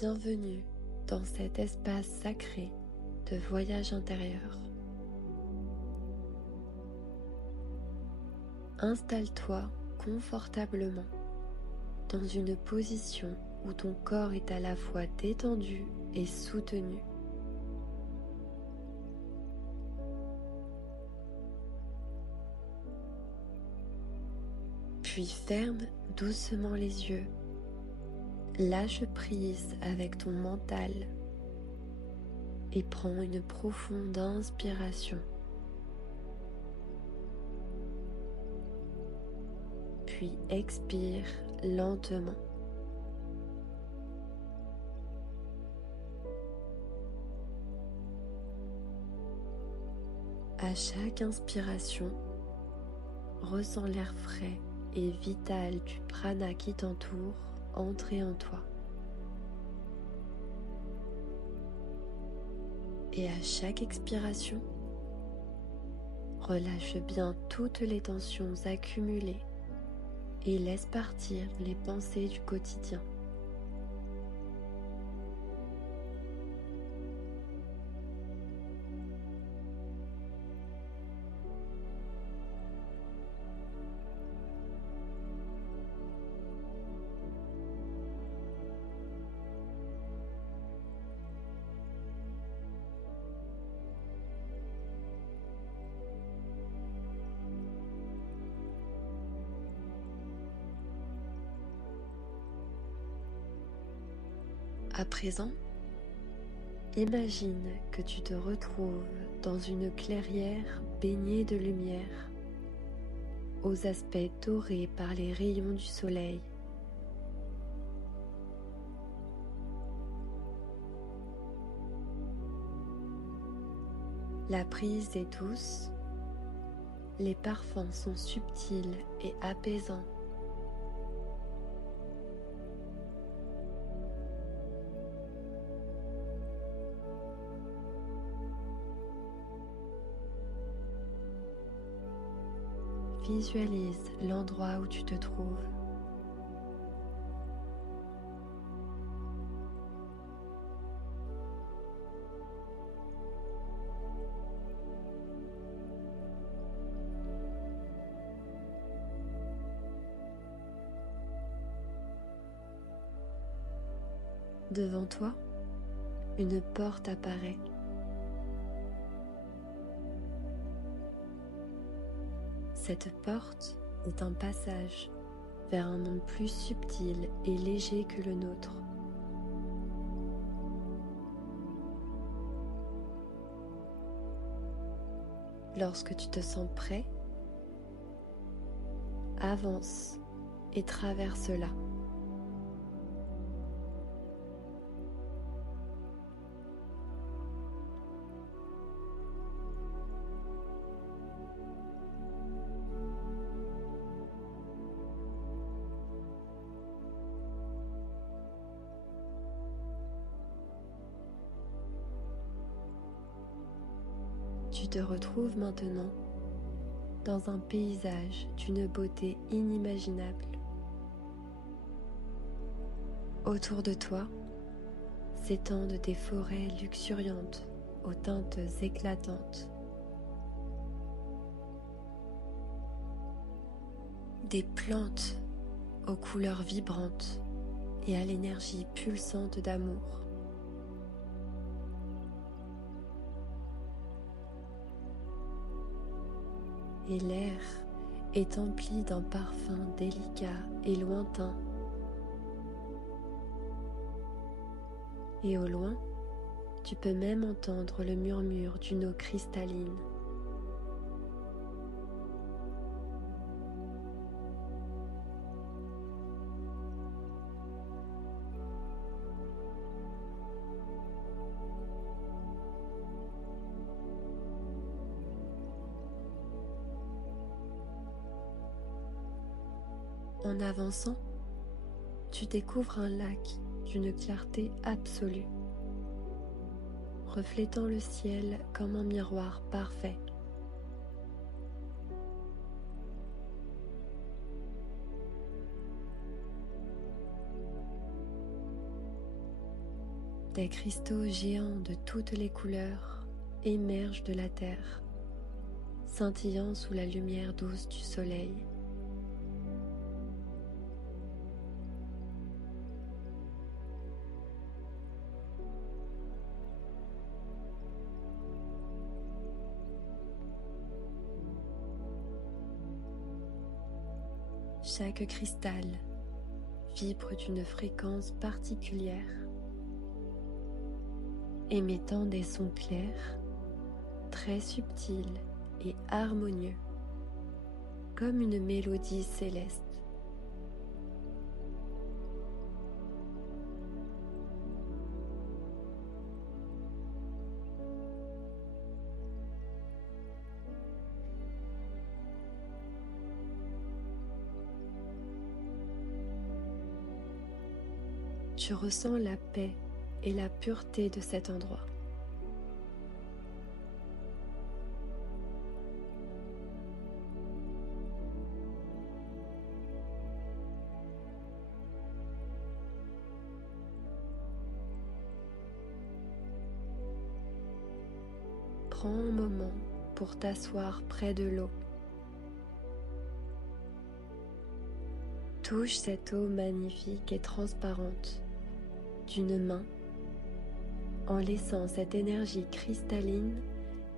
bienvenue dans cet espace sacré de voyage intérieur. Installe-toi confortablement dans une position où ton corps est à la fois détendu et soutenu. Puis ferme doucement les yeux. Lâche prise avec ton mental et prends une profonde inspiration. Puis expire lentement. À chaque inspiration, ressens l'air frais et vital du prana qui t'entoure entrer en toi. Et à chaque expiration, relâche bien toutes les tensions accumulées et laisse partir les pensées du quotidien. À présent, imagine que tu te retrouves dans une clairière baignée de lumière, aux aspects dorés par les rayons du soleil. La brise est douce, les parfums sont subtils et apaisants. Visualise l'endroit où tu te trouves. Devant toi, une porte apparaît. Cette porte est un passage vers un monde plus subtil et léger que le nôtre. Lorsque tu te sens prêt, avance et traverse-la. Tu te retrouves maintenant dans un paysage d'une beauté inimaginable. Autour de toi s'étendent des forêts luxuriantes aux teintes éclatantes. Des plantes aux couleurs vibrantes et à l'énergie pulsante d'amour. Et l'air est empli d'un parfum délicat et lointain. Et au loin, tu peux même entendre le murmure d'une eau cristalline. En avançant, tu découvres un lac d'une clarté absolue, reflétant le ciel comme un miroir parfait. Des cristaux géants de toutes les couleurs émergent de la terre, scintillant sous la lumière douce du soleil. Chaque cristal vibre d'une fréquence particulière, émettant des sons clairs, très subtils et harmonieux, comme une mélodie céleste. Tu ressens la paix et la pureté de cet endroit. Prends un moment pour t'asseoir près de l'eau. Touche cette eau magnifique et transparente d'une main en laissant cette énergie cristalline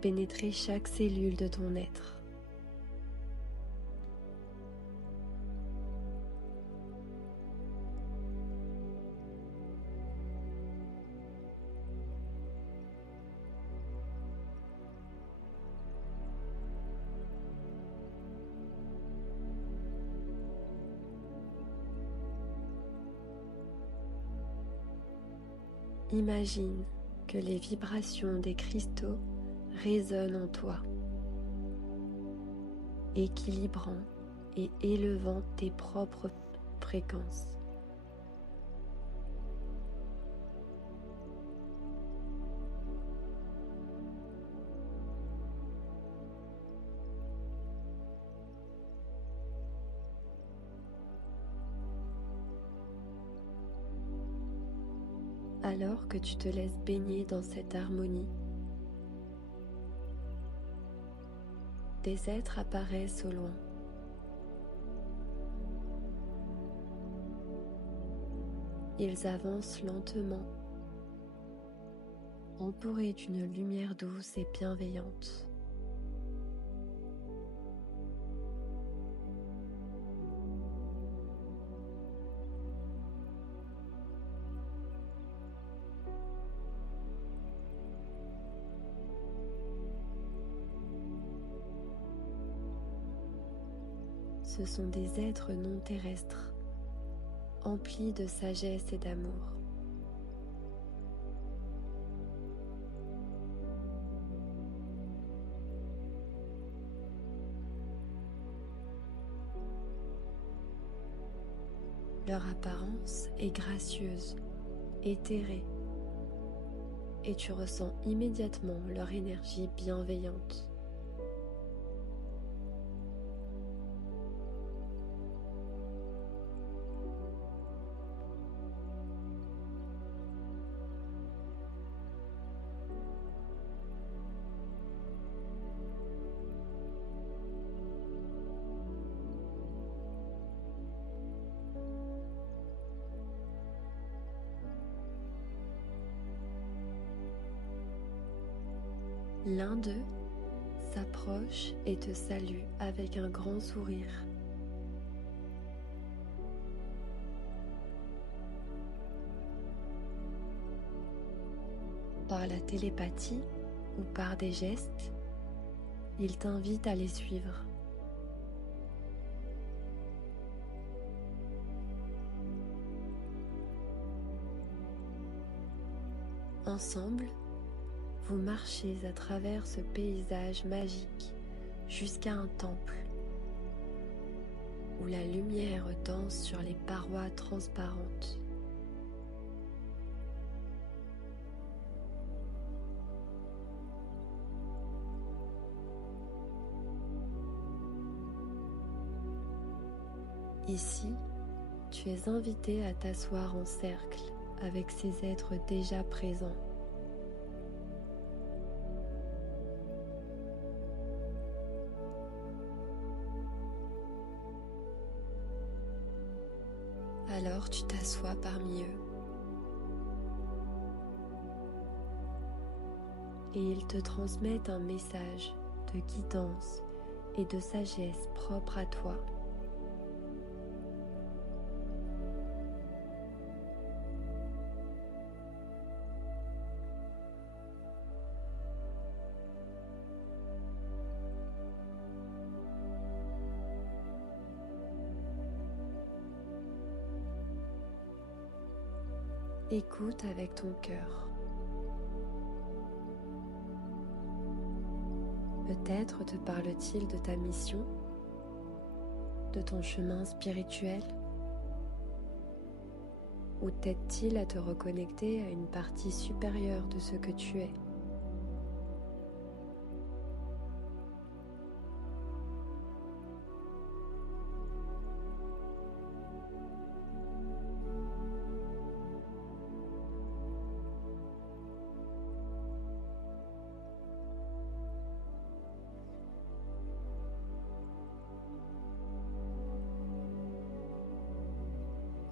pénétrer chaque cellule de ton être. Imagine que les vibrations des cristaux résonnent en toi, équilibrant et élevant tes propres fréquences. Alors que tu te laisses baigner dans cette harmonie, des êtres apparaissent au loin. Ils avancent lentement, entourés d'une lumière douce et bienveillante. Ce sont des êtres non terrestres, emplis de sagesse et d'amour. Leur apparence est gracieuse, éthérée, et tu ressens immédiatement leur énergie bienveillante. L'un d'eux s'approche et te salue avec un grand sourire. Par la télépathie ou par des gestes, il t'invite à les suivre. Ensemble, vous marchez à travers ce paysage magique jusqu'à un temple où la lumière danse sur les parois transparentes. Ici, tu es invité à t'asseoir en cercle avec ces êtres déjà présents. Alors tu t'assois parmi eux et ils te transmettent un message de guidance et de sagesse propre à toi. Écoute avec ton cœur. Peut-être te parle-t-il de ta mission, de ton chemin spirituel, ou t'aide-t-il à te reconnecter à une partie supérieure de ce que tu es.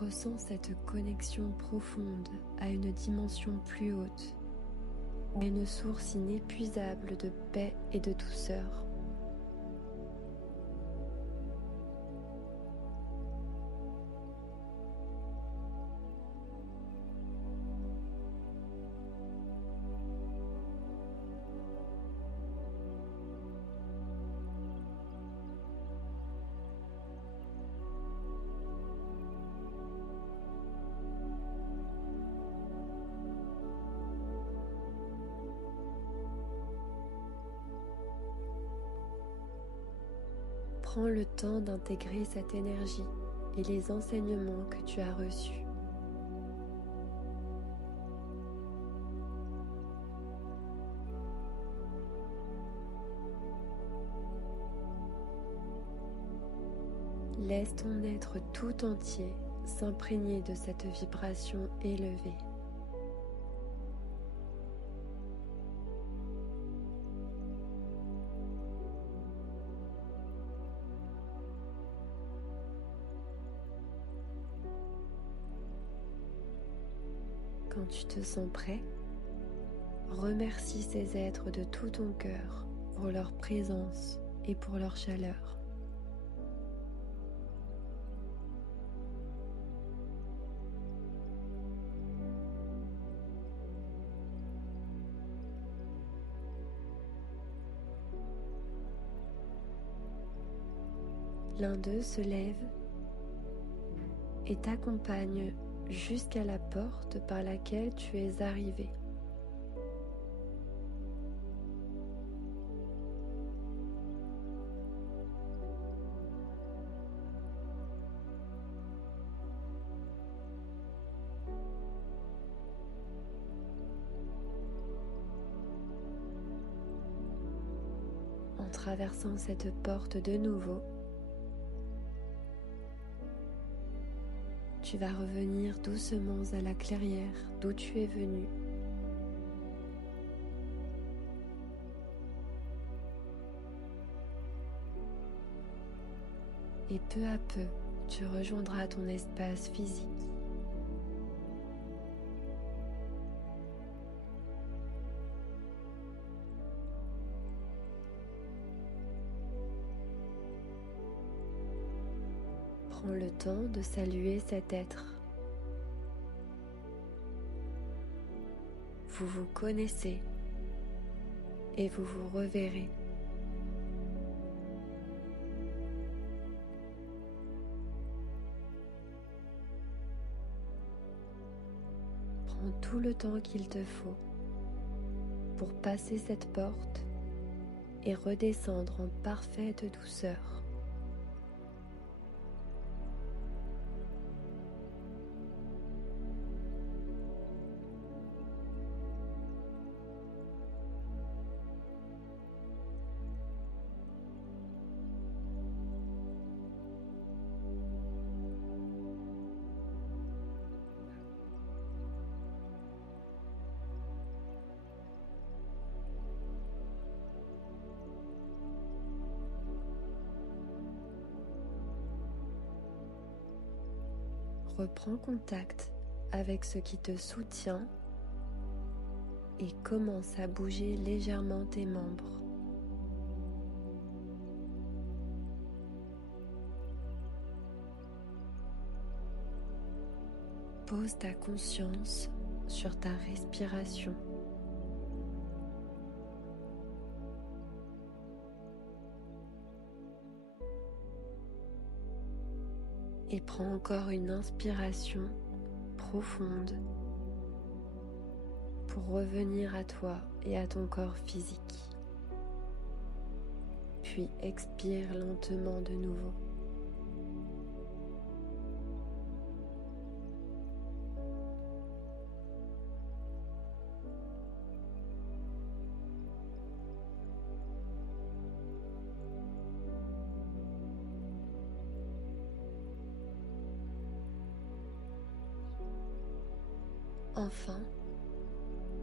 Ressens cette connexion profonde à une dimension plus haute, à une source inépuisable de paix et de douceur. Prends le temps d'intégrer cette énergie et les enseignements que tu as reçus. Laisse ton être tout entier s'imprégner de cette vibration élevée. Quand tu te sens prêt, remercie ces êtres de tout ton cœur pour leur présence et pour leur chaleur. L'un d'eux se lève et t'accompagne jusqu'à la porte par laquelle tu es arrivé. En traversant cette porte de nouveau, tu vas revenir doucement à la clairière d'où tu es venu. Et peu à peu, tu rejoindras ton espace physique. Prends le temps de saluer cet être. Vous vous connaissez et vous vous reverrez. Prends tout le temps qu'il te faut pour passer cette porte et redescendre en parfaite douceur. reprends contact avec ce qui te soutient et commence à bouger légèrement tes membres. Pose ta conscience sur ta respiration. Et prends encore une inspiration profonde pour revenir à toi et à ton corps physique. Puis expire lentement de nouveau. Enfin,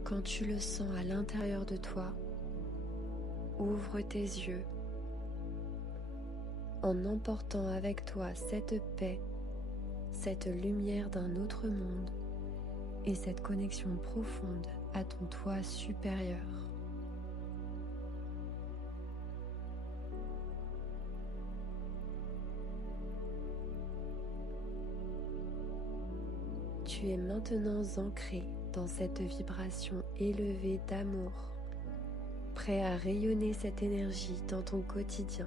quand tu le sens à l'intérieur de toi, ouvre tes yeux en emportant avec toi cette paix, cette lumière d'un autre monde et cette connexion profonde à ton toi supérieur. Tu es maintenant ancré dans cette vibration élevée d'amour, prêt à rayonner cette énergie dans ton quotidien.